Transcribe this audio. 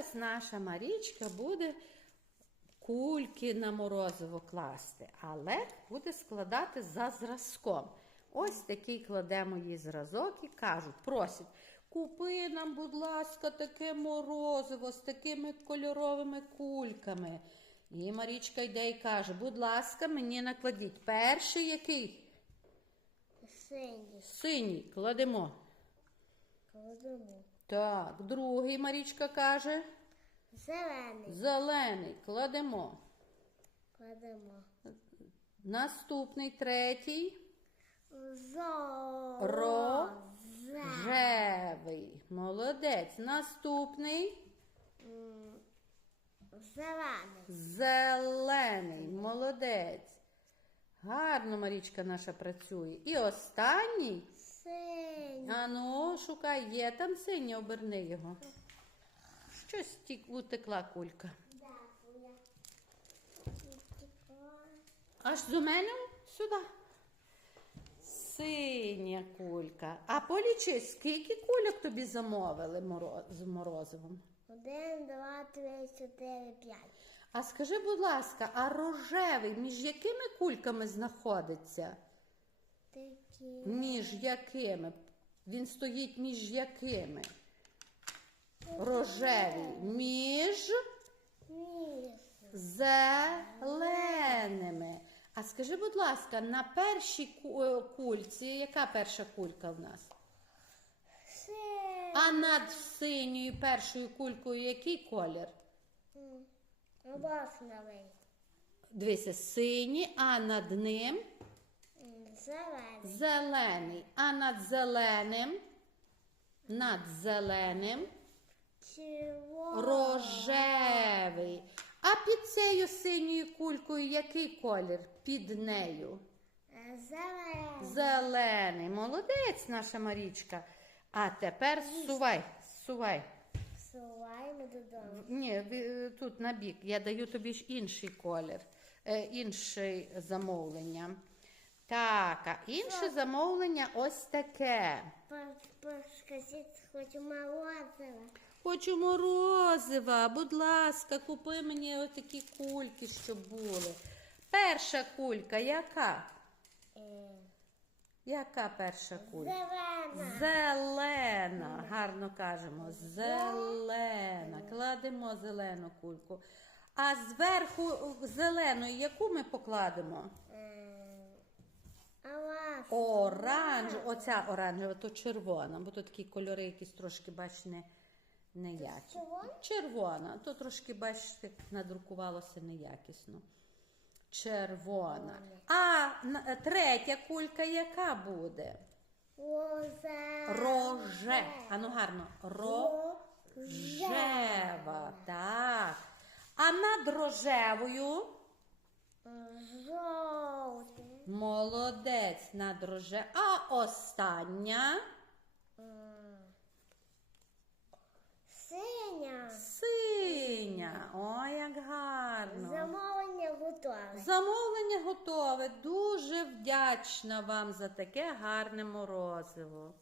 зараз наша Марічка буде кульки на морозиво класти, але буде складати за зразком. Ось такий кладемо їй зразок і кажуть, просять, купи нам, будь ласка, таке морозиво з такими кольоровими кульками. І Марічка йде і каже, будь ласка, мені накладіть. Перший який? Синій. Синій кладемо. Кладемо. Так, другий Марічка каже. Зелений. Зелений кладемо. Кладемо. Наступний третій. Зо. Ро. Молодець. Наступний. Зелений. Зелений. Молодець. Гарно Марічка наша працює. І останній. Синій. Ану, шукай, є там синій, оберни його. Щось тік- утекла кулька. Аж до мене сюди. Синя кулька. А полічи, скільки кульок тобі замовили моро- з морозивом? Один, два, три, чотири, п'ять. А скажи, будь ласка, а рожевий між якими кульками знаходиться? Такі. Між якими? Він стоїть між якими? Рожевий. Між Ні. зеленими. А скажи, будь ласка, на першій е, кульці, яка перша кулька в нас? Синій. А над синьою першою кулькою який колір? М, Дивися, синій, а над ним Зелений. зелений. А над зеленим, над зеленим Червоний. рожевий. А під цією синьою кулькою який колір? Під нею? Е, Зелений. Зелений. Молодець наша Марічка. А тепер сувай, сувай. Суваємо додому. Ні, тут на бік. Я даю тобі ж інший колір, е, інше замовлення. Так, а інше замовлення ось таке. Скажіть, хочу морозиво. Хочу морозива, будь ласка, купи мені отакі кульки, щоб були. Перша кулька, яка? Е, Яка перша кулька? Зелена. Зелена, гарно кажемо. Зелена. Кладемо зелену кульку. А зверху зеленої яку ми покладемо? Е, Оранж. Оця оранжева, то червона, бо то такі кольори якісь трошки, бач, не, не червона? То трошки, бачите, надрукувалося неякісно. Червона. А на- третя кулька яка буде? Розе. Роже. Ану гарно. Рожева. Так. А над рожевою. Молодець на роже. А остання Синя. синя. Ой, як гарно. Замовлення готове. Замовлення готове. Дуже вдячна вам за таке гарне морозиво.